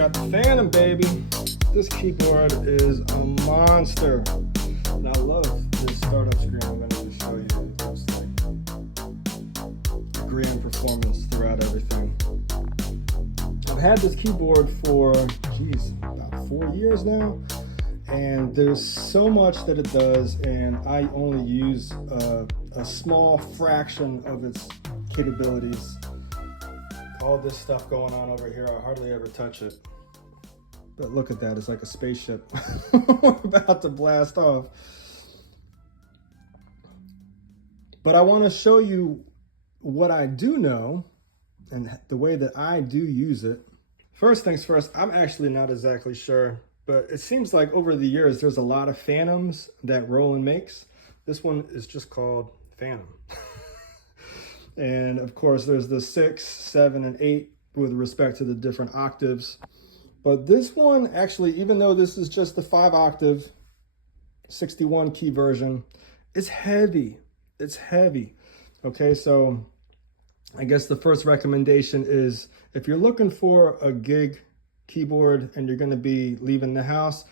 got the Fantom, baby. This keyboard is a monster. And I love this startup screen. I'm going to show you. It's like grand performance throughout everything. I've had this keyboard for, geez, about 4 years now. And there's so much that it does, and I only use a small fraction of its capabilities. All this stuff going on over here, I hardly ever touch it. But look at that, it's like a spaceship. We're about to blast off. But I want to show you what I do know and the way that I do use it. First things first, I'm actually not exactly sure, but it seems like over the years, there's a lot of Fantoms that Roland makes. This one is just called Fantom. And of course, there's the 6, 7, and 8 with respect to the different octaves. But this one, actually, even though this is just the 5-octave, 61 key version, it's heavy. It's heavy. Okay, so I guess the first recommendation is if you're looking for a gig keyboard and you're going to be leaving the house,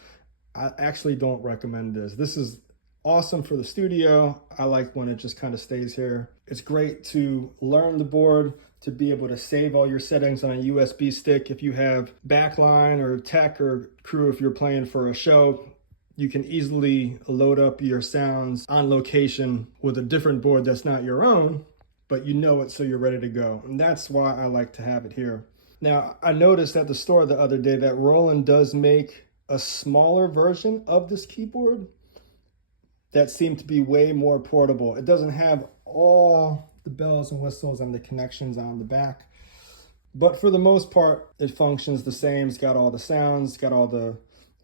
I actually don't recommend this. This is awesome for the studio. I like when it just kind of stays here. It's great to learn the board, to be able to save all your settings on a USB stick. If you have backline or tech or crew, if you're playing for a show, you can easily load up your sounds on location with a different board that's not your own, but you know it, so you're ready to go. And that's why I like to have it here. Now, I noticed at the store the other day that Roland does make a smaller version of this keyboard that seemed to be way more portable. It doesn't have all the bells and whistles and the connections on the back, but for the most part, it functions the same. It's got all the sounds, got all the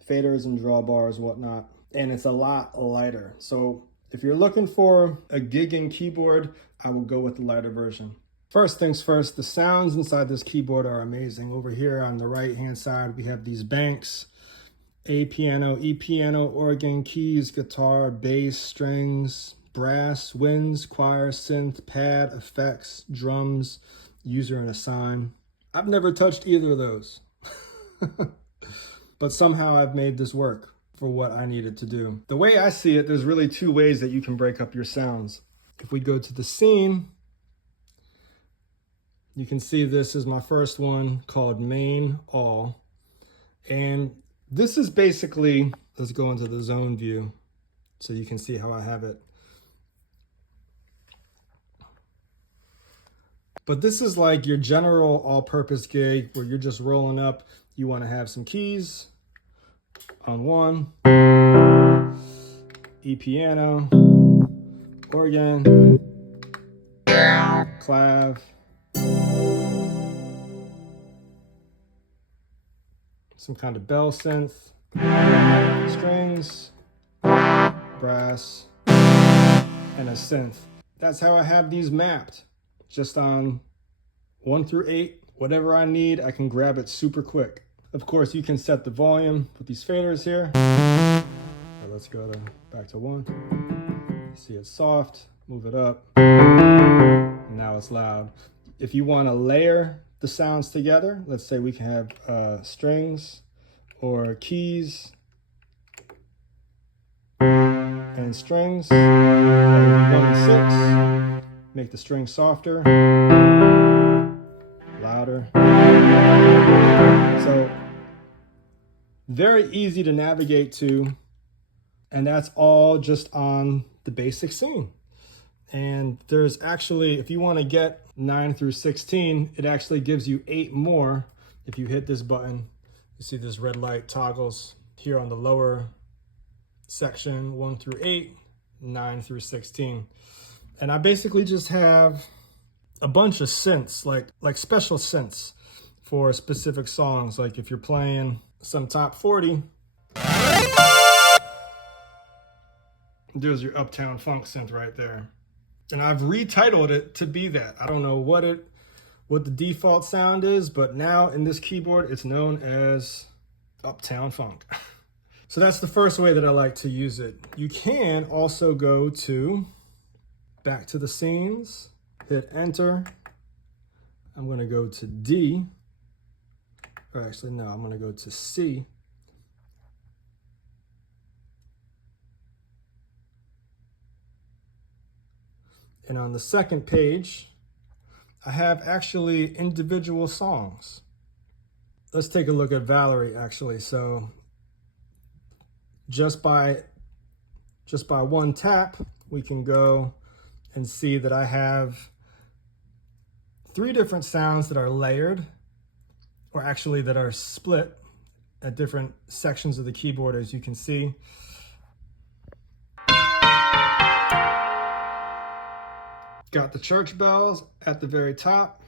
faders and drawbars, whatnot, and it's a lot lighter. So if you're looking for a gigging keyboard, I would go with the lighter version. First things first, the sounds inside this keyboard are amazing. Over here on the right-hand side, we have these banks. A piano, E piano, organ, keys, guitar, bass, strings, brass, winds, choir, synth, pad, effects, drums, user and assign. I've never touched either of those. But somehow I've made this work for what I needed to do. The way I see it, there's really 2 ways that you can break up your sounds. If we go to the scene, you can see this is my first one called Main All. And this is basically, let's go into the zone view so you can see how I have it. But this is like your general all-purpose gig where you're just rolling up. You want to have some keys on one, E piano, organ, clav, some kind of bell synth, strings, brass, and a synth. That's how I have these mapped, just on 1 through 8. Whatever I need, I can grab it super quick. Of course, you can set the volume with these faders here. Let's go back to 1. You see it's soft, move it up, and now it's loud. If you want to layer the sounds together, let's say we can have strings or keys and strings, 1 and 6, make the strings softer, louder. So very easy to navigate to, and that's all just on the basic scene. And there's actually, if you want to get 9 through 16, it actually gives you 8 more. If you hit this button, you see this red light toggles here on the lower section, 1 through 8, 9 through 16. And I basically just have a bunch of synths, like special synths for specific songs. Like if you're playing some top 40, there's your Uptown Funk synth right there. And I've retitled it to be that. I don't know what the default sound is, but now in this keyboard, it's known as Uptown Funk. So that's the first way that I like to use it. You can also go to back to the scenes, hit enter. I'm gonna go to D. or actually no, I'm gonna go to C. And on the second page, I have actually individual songs. Let's take a look at Valerie actually. So just by one tap, we can go and see that I have 3 different sounds that are layered, or actually that are split at different sections of the keyboard, as you can see. Got the church bells at the very top.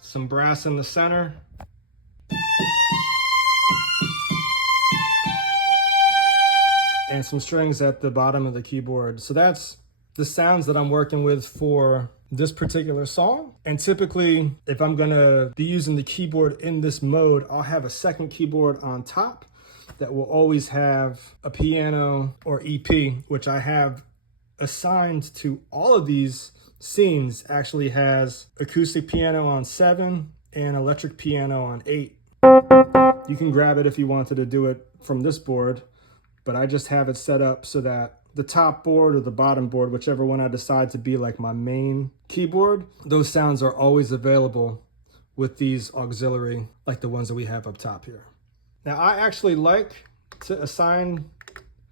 Some brass in the center. And some strings at the bottom of the keyboard. So that's the sounds that I'm working with for this particular song. And typically, if I'm gonna be using the keyboard in this mode, I'll have a second keyboard on top that will always have a piano or EP, which I have assigned to all of these scenes. Actually has acoustic piano on 7 and electric piano on 8. You can grab it if you wanted to do it from this board, but I just have it set up so that the top board or the bottom board, whichever one I decide to be like my main keyboard, those sounds are always available with these auxiliary, like the ones that we have up top here. Now I actually like to assign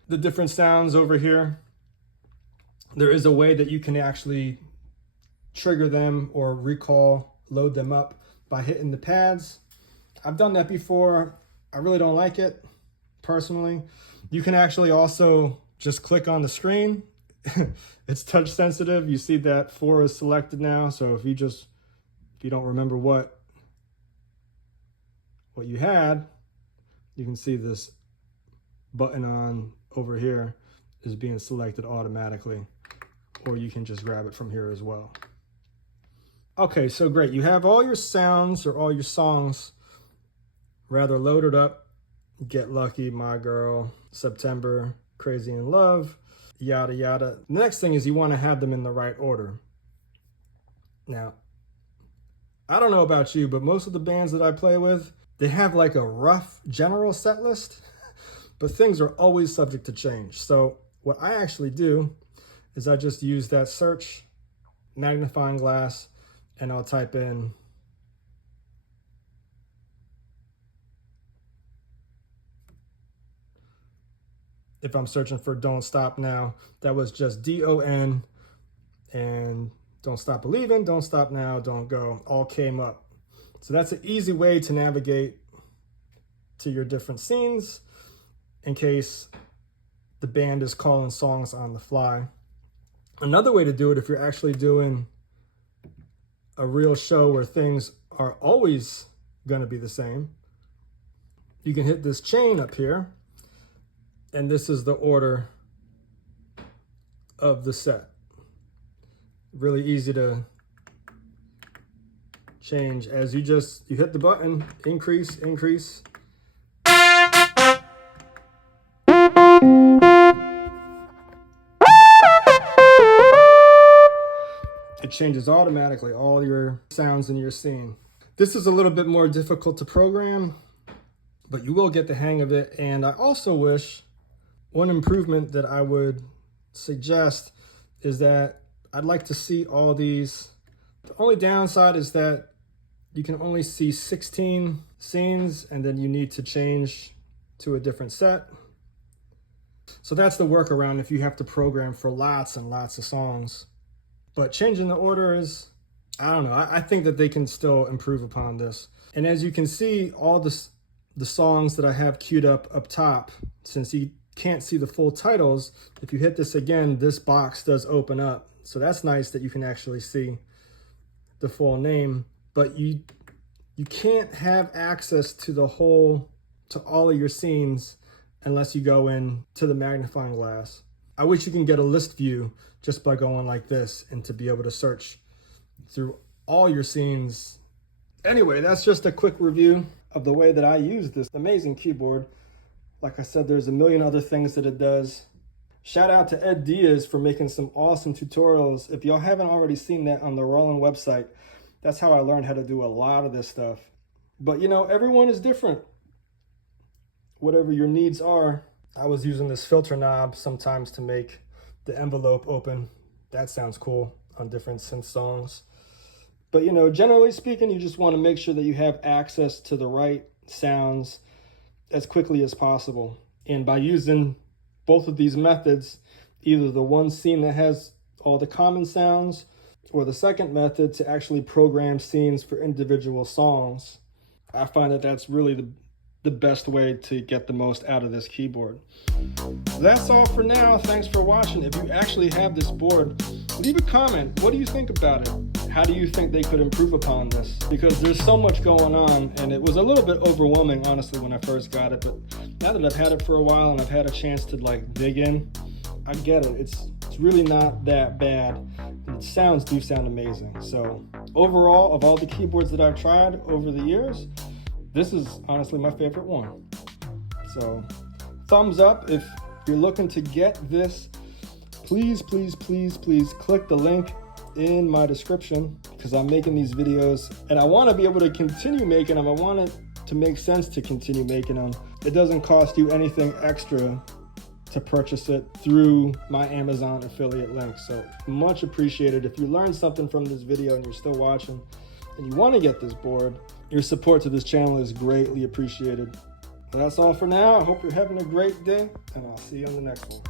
the different sounds over here. There is a way that you can actually trigger them or load them up by hitting the pads. I've done that before. I really don't like it personally. You can actually also just click on the screen. It's touch sensitive. You see that 4 is selected now. So if you don't remember what you had, you can see this button on over here is being selected automatically, or you can just grab it from here as well. Okay, so great. You have all your sounds or all your songs rather loaded up. Get Lucky, My Girl, September, Crazy in Love, yada, yada. The next thing is you want to have them in the right order. Now, I don't know about you, but most of the bands that I play with, they have like a rough general set list, but things are always subject to change. So what I actually do is I just use that search magnifying glass and I'll type in if I'm searching for Don't Stop Now, that was just D-O-N, and Don't Stop Believing, Don't Stop Now, Don't Go, all came up. So that's an easy way to navigate to your different scenes in case the band is calling songs on the fly. Another way to do it, if you're actually doing a real show where things are always going to be the same, you can hit this chain up here, and this is the order of the set. Really easy to change as you hit the button, increase, increase. It changes automatically all your sounds in your scene. This is a little bit more difficult to program, but you will get the hang of it. And I also wish one improvement that I would suggest is that I'd like to see all these. The only downside is that you can only see 16 scenes and then you need to change to a different set. So that's the workaround if you have to program for lots and lots of songs. But changing the order is, I don't know, I think that they can still improve upon this. And as you can see, all the songs that I have queued up top, since you can't see the full titles, if you hit this again, this box does open up. So that's nice that you can actually see the full name, but you can't have access to all of your scenes unless you go in to the magnifying glass. I wish you can get a list view just by going like this and to be able to search through all your scenes. Anyway, that's just a quick review of the way that I use this amazing keyboard. Like I said, there's a million other things that it does. Shout out to Ed Diaz for making some awesome tutorials. If y'all haven't already seen that on the Roland website, that's how I learned how to do a lot of this stuff. But you know, everyone is different. Whatever your needs are. I was using this filter knob sometimes to make the envelope open. That sounds cool on different synth songs. But you know, generally speaking, you just want to make sure that you have access to the right sounds as quickly as possible. And by using both of these methods, either the one scene that has all the common sounds, or the second method to actually program scenes for individual songs, I find that that's really the best way to get the most out of this keyboard. That's all for now. Thanks for watching. If you actually have this board, leave a comment. What do you think about it? How do you think they could improve upon this? Because there's so much going on, and it was a little bit overwhelming, honestly, when I first got it. But now that I've had it for a while and I've had a chance to like dig in, I get it. It's really not that bad. And the sounds do sound amazing. So overall, of all the keyboards that I've tried over the years, this is honestly my favorite one. So thumbs up if you're looking to get this. Please, please, please, please click the link in my description, because I'm making these videos and I want to be able to continue making them. I want it to make sense to continue making them. It doesn't cost you anything extra to purchase it through my Amazon affiliate link. So much appreciated. If you learned something from this video and you're still watching and you want to get this board, your support to this channel is greatly appreciated. But that's all for now. I hope you're having a great day, and I'll see you on the next one.